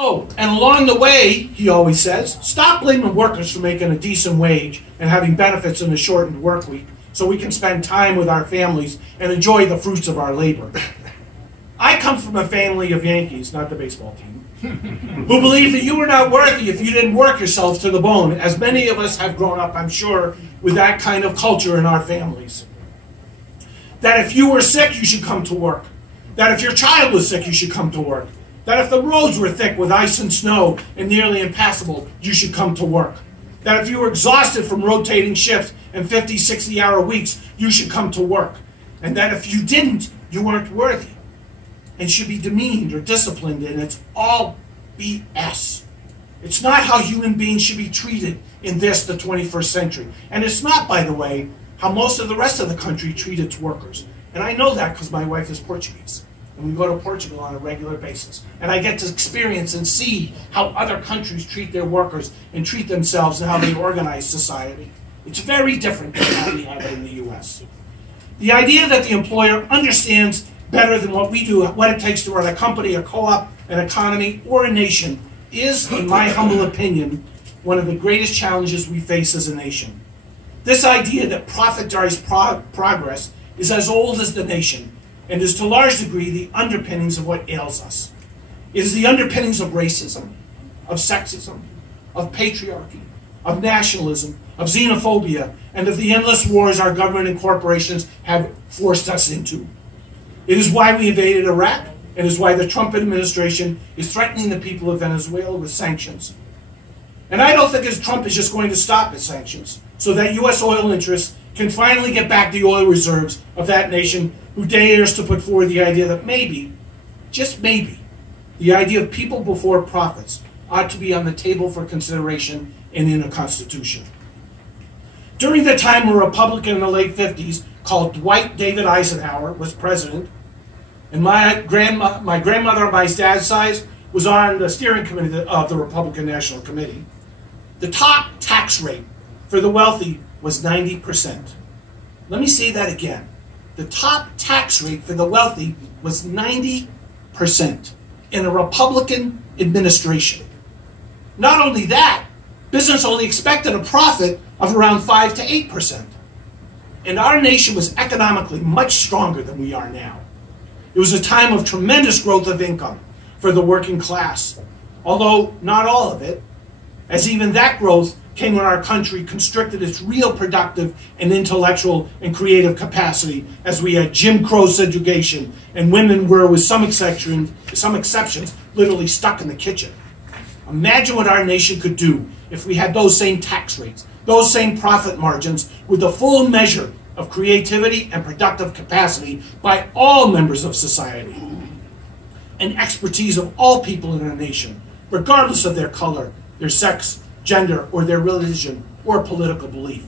Oh, and along the way, he always says, stop blaming workers for making a decent wage and having benefits in a shortened work week so we can spend time with our families and enjoy the fruits of our labor. I come from a family of Yankees, not the baseball team, who believe that you were not worthy if you didn't work yourself to the bone, as many of us have grown up, I'm sure, with that kind of culture in our families. That if you were sick, you should come to work. That if your child was sick, you should come to work. That if the roads were thick with ice and snow and nearly impassable, you should come to work. That if you were exhausted from rotating shifts and 50, 60-hour weeks, you should come to work. And that if you didn't, you weren't worthy and should be demeaned or disciplined, and it's all BS. It's not how human beings should be treated in this, the 21st century. And it's not, by the way, how most of the rest of the country treat its workers. And I know that because my wife is Portuguese. And we go to Portugal on a regular basis. And I get to experience and see how other countries treat their workers and treat themselves and how they organize society. It's very different than how we have it in the US. The idea that the employer understands better than what we do what it takes to run a company, a co-op, an economy, or a nation is, in my humble opinion, one of the greatest challenges we face as a nation. This idea that profit drives progress is as old as the nation, and is to a large degree the underpinnings of what ails us. It is the underpinnings of racism, of sexism, of patriarchy, of nationalism, of xenophobia, and of the endless wars our government and corporations have forced us into. It is why we invaded Iraq, and is why the Trump administration is threatening the people of Venezuela with sanctions. And I don't think Trump is just going to stop at sanctions, so that U.S. oil interests can finally get back the oil reserves of that nation who dares to put forward the idea that maybe, just maybe, the idea of people before profits ought to be on the table for consideration and in a constitution. During the time a Republican in the late 50s called Dwight David Eisenhower was president, and my grandmother on my dad's side was on the steering committee of the Republican National Committee, the top tax rate for the wealthy was 90%. Let me say that again. The top tax rate for the wealthy was 90% in a Republican administration. Not only that, business only expected a profit of around 5 to 8%. And our nation was economically much stronger than we are now. It was a time of tremendous growth of income for the working class, although not all of it, as even that growth came when our country constricted its real productive and intellectual and creative capacity, as we had Jim Crow segregation and women were, with some exceptions, literally stuck in the kitchen. Imagine what our nation could do if we had those same tax rates, those same profit margins, with the full measure of creativity and productive capacity by all members of society, and expertise of all people in our nation, regardless of their color, their sex, gender, or their religion or political belief.